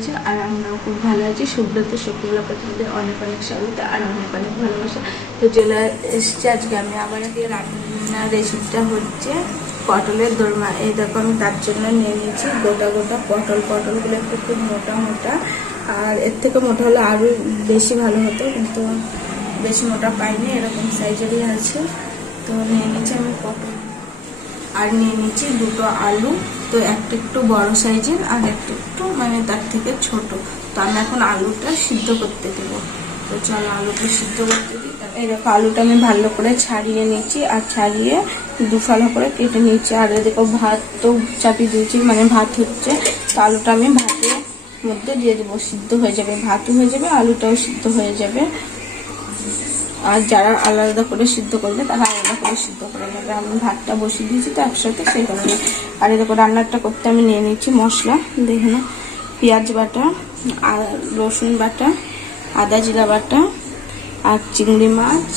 আছো আর আমরাও খুব ভালো আছি। সুব্রত শুক্রলা পছন্দের অনেক অনেক স্বাগত আর অনেক অনেক ভালোবাসা। তো চলে এসছি আজকে আমি আবার আজকে রান্নার রেসিপিটা হচ্ছে পটলের দোরমা। এই দেখো আমি তার জন্য নিয়ে নিয়েছি। গোটা গোটা পটল। পটলগুলো একটু খুব মোটা মোটা। আর এর থেকে মোটা হলে আরও বেশি ভালো হতো, কিন্তু বেশি মোটা পাইনি। এরকম সাইজেরই আছে। তো নিয়ে নিয়েছি আমি পটল। আর নিয়ে নিয়েছি দুটো আলু, তো একটা একটু বড় সাইজের আর একটা একটু মানে তার থেকে ছোট। তো আমি এখন আলুটা সিদ্ধ করতে দেবো। তো চলো আলুটা সিদ্ধ করতে দিই। দেখো, আলুটা আমি ভালো করে ছাড়িয়ে নিয়েছি আর ছাড়িয়ে দুফালা করে কেটে নিয়েছি। আর দেখো, ভাত তো চাপিয়ে দিয়েছি মানে ভাত হচ্ছে। তো আলুটা আমি ভাতের মধ্যে দিয়ে দেবো, সিদ্ধ হয়ে যাবে। ভাতও হয়ে যাবে, আলুটাও সিদ্ধ হয়ে যাবে। আর যারা আলাদা করে সিদ্ধ করবে, তারা আলাদা করে সিদ্ধ করে নেবে। আমি ভাতটা বসিয়ে দিয়েছি তো একসাথে, সেই কারণে। আর এরকম রান্নাটা করতে আমি নিয়ে নিচ্ছি মশলা। দেখে না পেঁয়াজ বাটা, আর রসুন বাটা, আদা জিরা বাটা, আর চিংড়ি মাছ।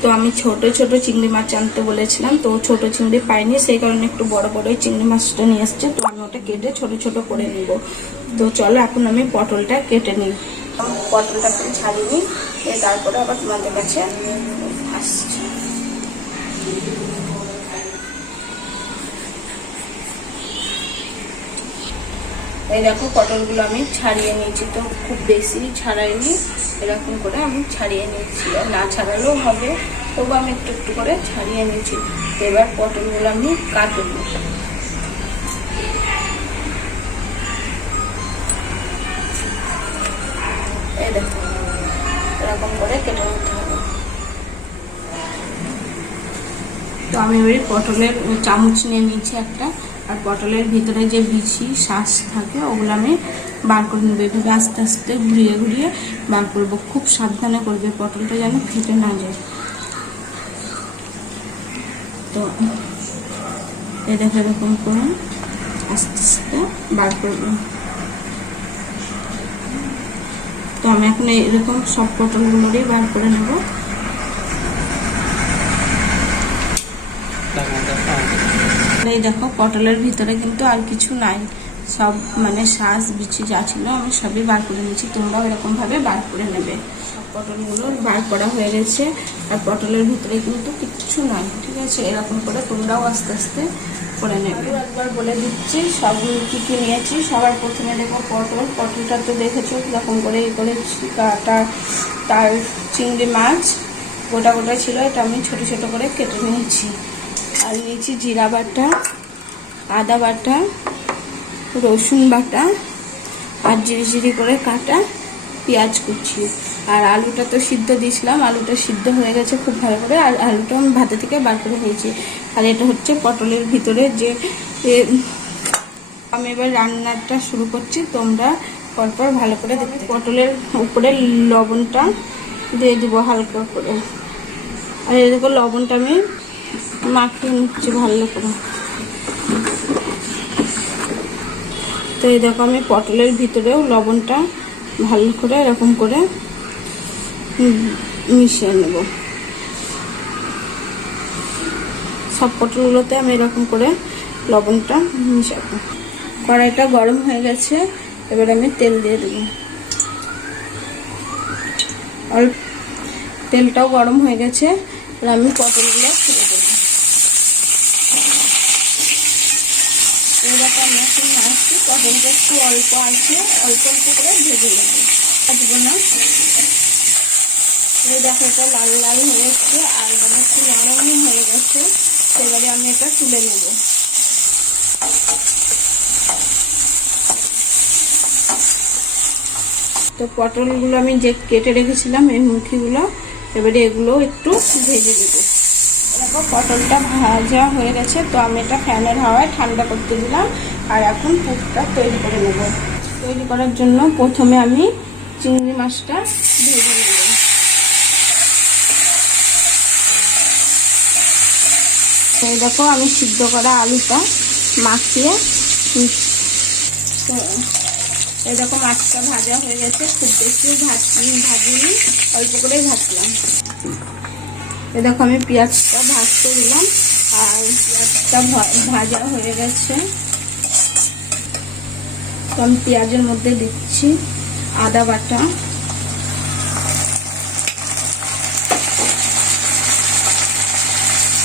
তো আমি ছোট ছোট চিংড়ি মাছ আনতে বলেছিলাম, তো ছোট চিংড়ি পাইনি, সেই কারণে একটু বড় বড় চিংড়ি মাছটা নিয়ে এসছে। তো আমি ওটা কেটে ছোট ছোট করে নিব। তো চলো, এখন আমি পটলটা কেটে নিই। পটলটা একটু ছাড়িয়ে তারপরে আবার তোমাদের কাছে আসছি। এই দেখো পটলগুলো আমি ছাড়িয়ে নিয়েছি তো, খুব বেশি ছাড়াইনি, এরকম করে আমি ছাড়িয়ে নিয়েছি। আর না ছাড়ালেও হবে, তবু আমি একটু একটু করে ছাড়িয়ে নিয়েছি। এবার পটলগুলো আমি কাটবো। এরকম করে কেটে নিতে হবে। তো আমি ওই পটলের চামচ নিয়ে নিয়েছি একটা, আর পটলের ভিতরে যে বিচি শ্বাস থাকে, ওগুলো আমি বার করে নেব। এভাবে আস্তে আস্তে ঘুরিয়ে ঘুরিয়ে বার করব। খুব সাবধানে করবে পটলটা যেন ফেটে না যায়। তো এই দেখো এরকম করুন আস্তে আস্তে বার করব। তো আমি এখন এরকম সব পটলগুলোরই বার করে নেব। এই দেখো, পটলের ভিতরে কিন্তু আর কিছু নাই। সব মানে শ্বাস বিচি যা ছিল আমি সবই বার করে নিয়েছি। তোমরাও এরকম ভাবে বার করে নেবে। পটলগুলো বার করা হয়ে গেছে। আর পটলের ভিতরে কিন্তু কিচ্ছু নাই, ঠিক আছে? এরকম করে তোমরাও আস্তে আস্তে করে নেবে। একবার বলে দিচ্ছি সবগুলো কী কী নিয়েছি, সবার প্রথমে দেখো পটল, পটলটা তো দেখেছ, কীরকম করে ই করেছি কাটা তার চিংড়ি মাছ, গোটা গোটা ছিল, এটা আমি ছোট ছোট করে কেটে নিয়েছি। আর নিয়েছি জিরা বাটা, আদা বাটা, রসুন বাটা, আর জিরি জিরি করে কাটা পেঁয়াজ কুচি। আর আলুটা তো সিদ্ধ দিয়েছিলাম, আলুটা সিদ্ধ হয়ে গেছে খুব ভালো করে, আর আলুটা আমি ভাতে থেকে বার করে নিয়েছি। আর এটা হচ্ছে পটলের ভিতরে যে আমি এবার রান্নাটা শুরু করছি। তোমরা পরপর ভালো করে দেখতে পটলের উপরে লবণটা দিয়ে দিব হালকা করে। আর এরকম লবণটা আমি মাখিয়ে নিচ্ছি ভালো করে। তো এই দেখো, আমি পটলের ভিতরেও লবণটা ভালো করে এরকম করে মিশিয়ে নেব। সব পটলগুলোতে আমি এরকম করে লবণটা মিশাবো। কড়াইটা গরম হয়ে গেছে, এবার আমি তেল দিয়ে দেবো। অল্প তেলটাও গরম হয়ে গেছে, এবার আমি পটলগুলো ছেড়ে দেবো। এবার মেশিন আসছি, পটলটা একটু অল্প আছে, অল্প অল্প করে ভেজে নেব। ভাজবো না। এই দেখো এটা লাল লাল হয়ে এসছে, আর মানে একটু নরমই হয়ে গেছে। সেবারে আমি এটা তুলে নেব। তো পটলগুলো আমি যে কেটে রেখেছিলাম, এই মুখিগুলো এবারে এগুলো একটু ভেজে দেবো দেখো, পটলটা ভাজা হয়ে গেছে, তো আমি এটা ফ্যানের হাওয়ায় ঠান্ডা করতে দিলাম, আর এখন পুরটা তৈরি করে নেব। তৈরি করার জন্য প্রথমে আমি চিংড়ি মাছটা ভেজে নেব। এই দেখো, আমি সিদ্ধ করা আলুটা মাখিয়ে এই দেখো, মাছটা ভাজা হয়ে গেছে। খুব বেশি ভাজি ভাজিনি, অল্প করেই ভাজলাম। এ দেখো, আমি পেঁয়াজটা ভাজতে দিলাম। আর পেঁয়াজটা ভাজা হয়ে গেছে। তো আমি পেঁয়াজের মধ্যে দিচ্ছি আদা বাটা।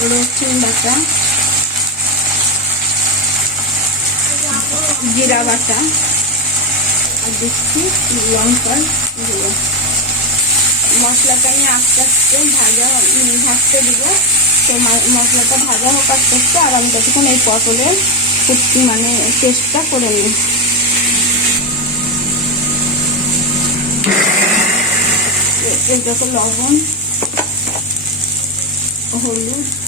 রসুন বাটা। জিরা বাটা। আর দিচ্ছি লঙ্কার গুঁড়ো। মশলাটা আমি আস্তে আস্তে ভাজা ভাজতে দিব। তো মশলাটা ভাজা হোক আস্তে আস্তে, আর আমি ততক্ষণ এই পটলের মানে পেস্টটা করে নিই। এ- এইটাকে লবণ, হলুদ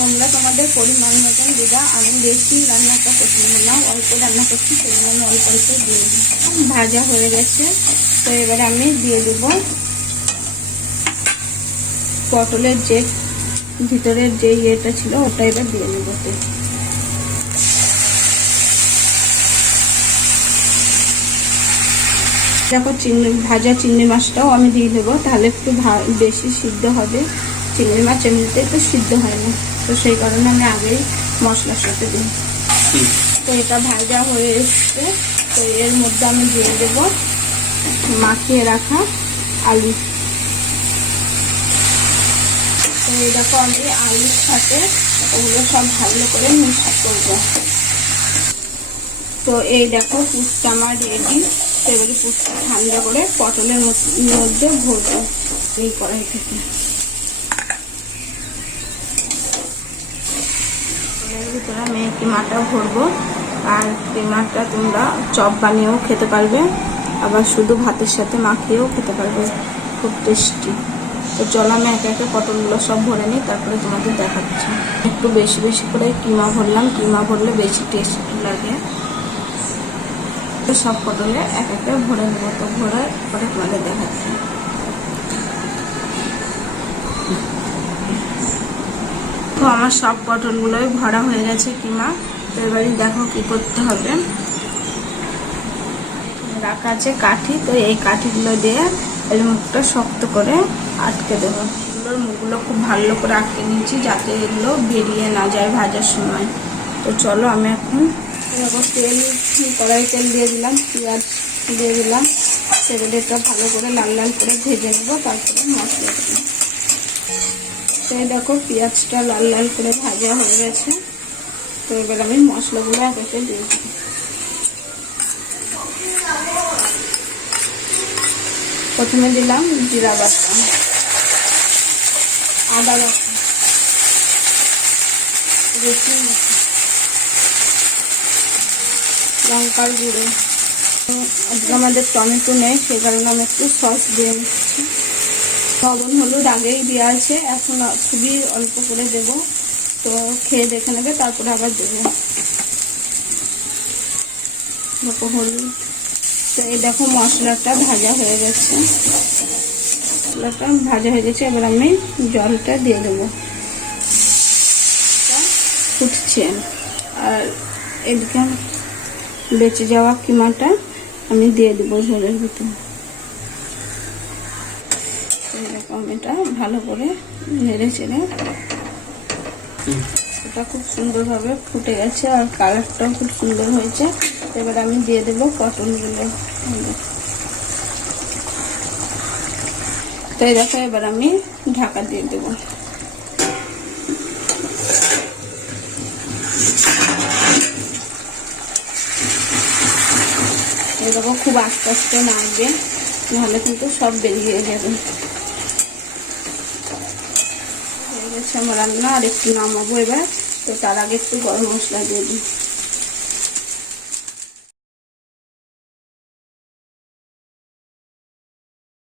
তোমরা তোমাদের পরিমাণ মতন দিবা, আমি বেশি রান্নাটা পছন্দ না অল্প রান্না করছি জন্য আমি অল্প অল্প দিয়ে ভাজা হয়ে গেছে, তো এবারে আমি দিয়ে দেবো পটলের যে ভিতরের যে ইয়েটা ছিল, ওটা এবার দিয়ে নেব। দেখো চিংড়ি, ভাজা চিংড়ি মাছটাও আমি দিয়ে দেবো, তাহলে একটু বেশি সিদ্ধ হবে। চিংড়ি মাছ এমনিতেই তো সিদ্ধ হয় না। তো সেই কারণে আমি আগেই মশলার সাথে দিই। তো এটা ভাজা হয়ে এসছে। তো এর মধ্যে আমি দিয়ে দেব মাখিয়ে রাখা আলু। তো এই দেখো আমি আলুর সাথে ওগুলো সব ভালো করে মিক্স করব। তো এই দেখো পুষ্টা আমার রেডি তো এবারে পুষ্টা ঠান্ডা করে পটলের মধ্যে ভরবো এই কড়াই থেকে পটলের ভিতরে আমি কিমাটা ভরবো। আর কিমাটা তোমরা চপ বানিয়েও খেতে পারবে। আবার শুধু ভাতের সাথে মাখিয়েও খেতে পারবে। খুব টেস্টি। তো চলো আমি একে একে পটলগুলো সব ভরে নিই, তারপরে তোমাদের দেখাচ্ছি। একটু বেশি বেশি করে কিমা ভরলাম। কিমা ভরলে বেশি টেস্ট লাগে। সব পটলে এক একে ভরে নেব। তো ভরে পরে তোমাদের দেখাচ্ছি। তো আমার সব পটলগুলোই ভরা হয়ে গেছে কিমা তো এবারে দেখো কি করতে হবে। রাখা আছে কাঠি, তো এই কাঠিগুলো দিয়ে এর মুখটা শক্ত করে আটকে দেবো। এগুলোর মুখগুলো খুব ভালো করে আটকে নিয়েছি যাতে এগুলো বেরিয়ে না যায় ভাজার সময়। তো চলো আমি এখন এরকম তেল, কড়াই তেল দিয়ে দিলাম, পেঁয়াজ দিয়ে দিলাম। সেগুলো এটা ভালো করে লাল লাল করে ভেজে নেব, তারপরে মশলা তো এই দেখো পেঁয়াজটা লাল লাল করে ভাজা হয়ে গেছে। তো এবার আমি মশলাগুলো এক একে দিয়ে দিই। প্রথমে দিলাম জিরা বাটা, আদা বাটা, রসুন লঙ্কার গুঁড়ো। আমাদের টমেটো নেই, সেই কারণে আমি একটু সস দিয়ে নিচ্ছি লবণ হলুদ আগেই দেওয়া আছে, এখন খুবই অল্প করে দেব। তো খেয়ে দেখে নেবে, তারপরে আবার দেবো। দেখো হলুদ। তো এই দেখো মশলাটা ভাজা হয়ে গেছে। মশলাটা ভাজা হয়ে গেছে, এবার আমি জলটা দিয়ে দেবো। ফুটছে। আর এদিকে বেঁচে যাওয়া কিমাটা আমি দিয়ে দেবো ঝোলের ভিতরে। এরকম এটা ভালো করে নেড়ে চেড়ে এটা খুব সুন্দরভাবে ফুটে গেছে আর কালারটাও খুব সুন্দর হয়েছে। এবার আমি দিয়ে দেবো পটলগুলো তো এই দেখো, এবার আমি ঢাকা দিয়ে দেবো। দেখো, খুব আস্তে আস্তে নাড়বে, নাহলে কিন্তু সব বেরিয়ে যাবে। গেছে আমার রান্না, আর একটু নামাবো এবার। তো তার আগে একটু গরম মশলা দিয়ে দিই।